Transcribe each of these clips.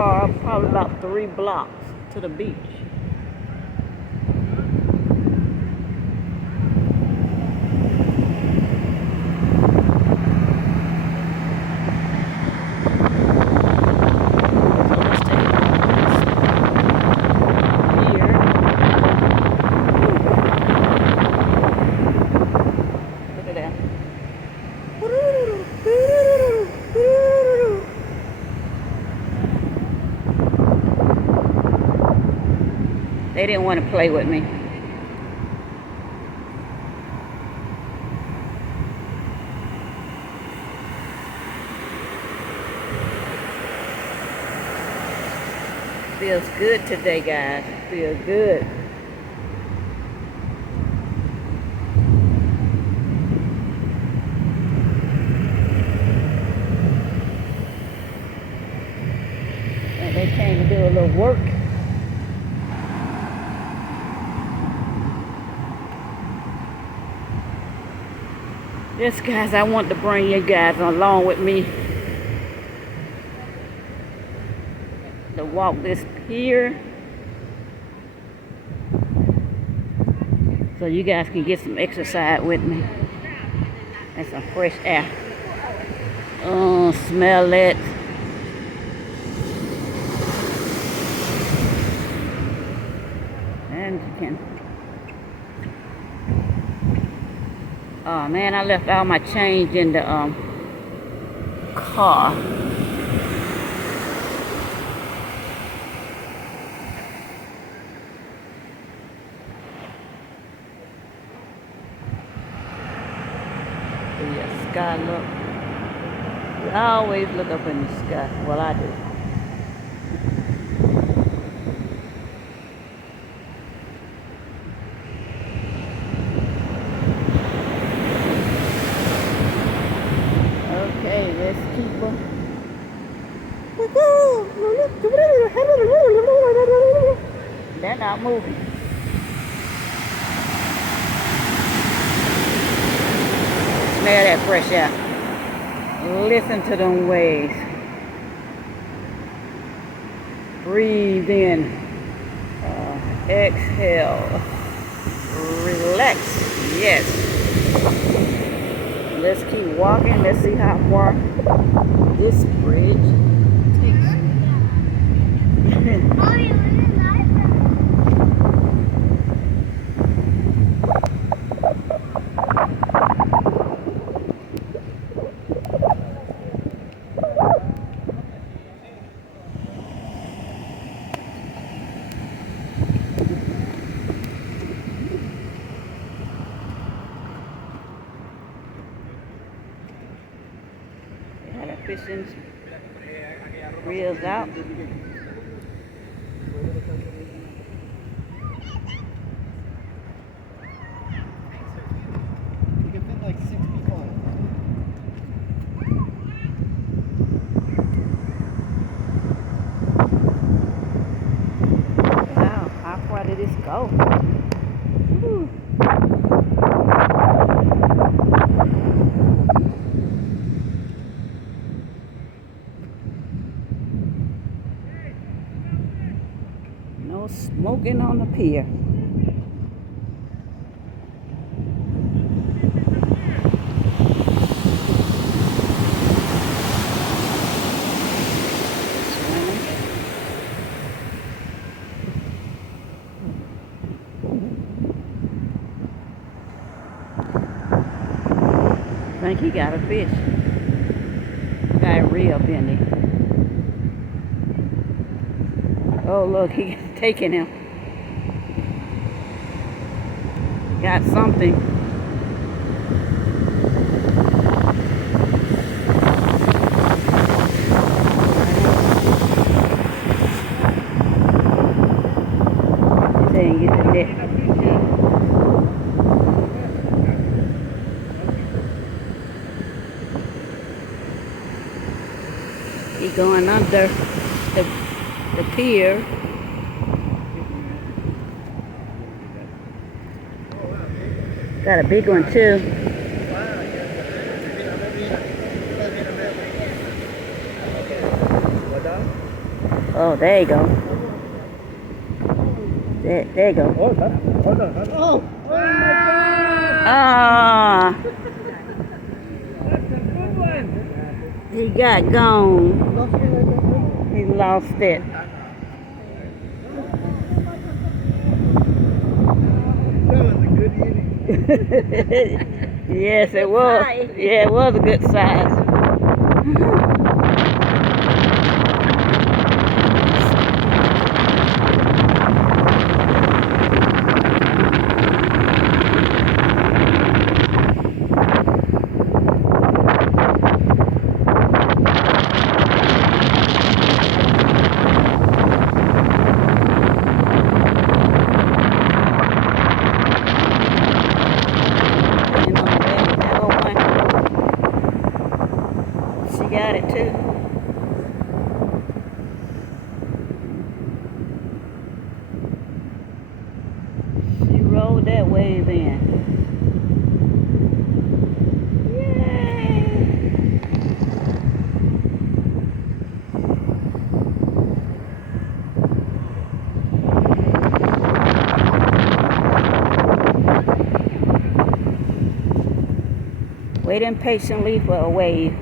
far, probably about 3 blocks to the beach. They didn't want to play with me. Feels good today, guys. Feels good. And they came to do a little work. Yes, guys, I want to bring you guys along with me to walk this pier so you guys can get some exercise with me and some fresh air. Oh, smell it. And you can. Oh man, I left all my change in the car. The sky look. We always look up in the sky. Well, I do. Okay, let's keep on. They're not moving. Smell that fresh air. Listen to them waves. Breathe in. Exhale. Relax. Yes. Let's keep walking. Let's see how far this bridge takes. Fishing reels out. You can fit like 6 people in. Wow, how far did this go? Woo. No smoking on the pier. I think he got a fish. Got a reel, didn't he? Oh, look, he's taking him. Got something. He's saying get the net. He's going under the pier. Got a big one too. Oh, there you go. There you go. Oh, that's, oh my God! Ah, That's a good one. he got gone. He lost it. That was a good eating. Yes, it was. Yeah, it was a good size. You know, that old one, she got it too. She rolled that wave in. Yay! Waiting patiently for a wave.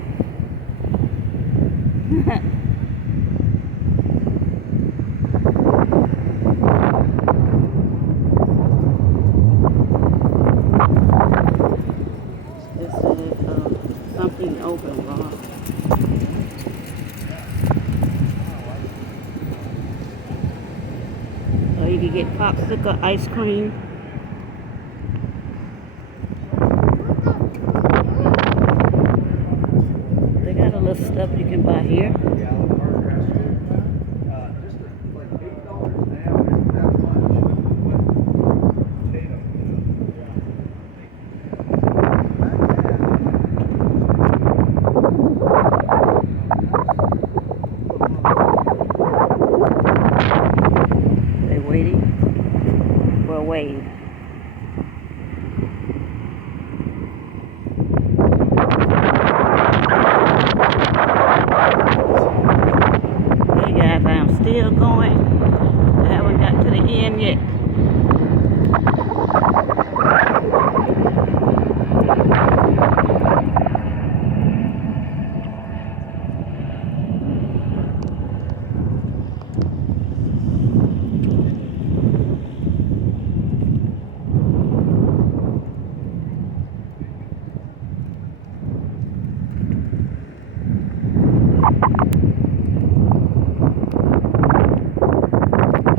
This is something open, Ron. So you can get popsicle ice cream. They got a little stuff you can buy here. They're waiting for a wave. Hey guys, I'm still going. I haven't got to the end yet.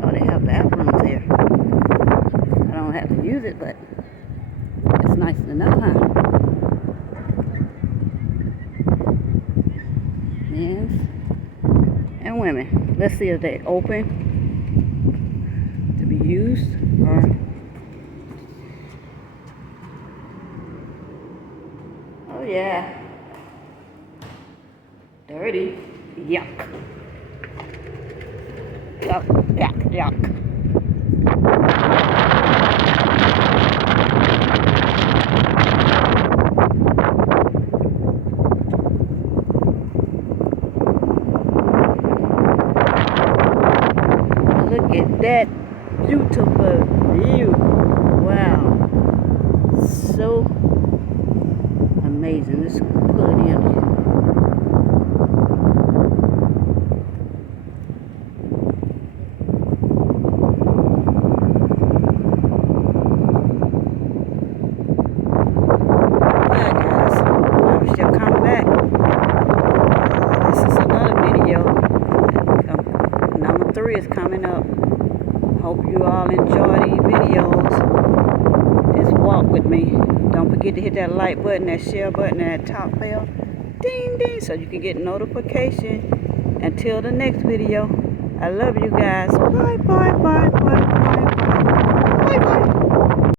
Oh, they have bathrooms here. I don't have to use it, but it's nice to know, huh? Men and women. Let's see if they're open to be used or. Oh yeah. Dirty. Yuck. Yuck, yuck, yuck. Look at that beautiful view. Wow. So amazing. Let's pull it in. Yeah, guys. I'm still coming back. This is another video. Number 3 is coming up. Hope you all enjoy these videos. Just walk with me. Don't forget to hit that like button, that share button, and that top bell. Ding, ding, so you can get notification. Until the next video. I love you guys. Bye, bye, bye, bye, bye, bye. Bye, bye.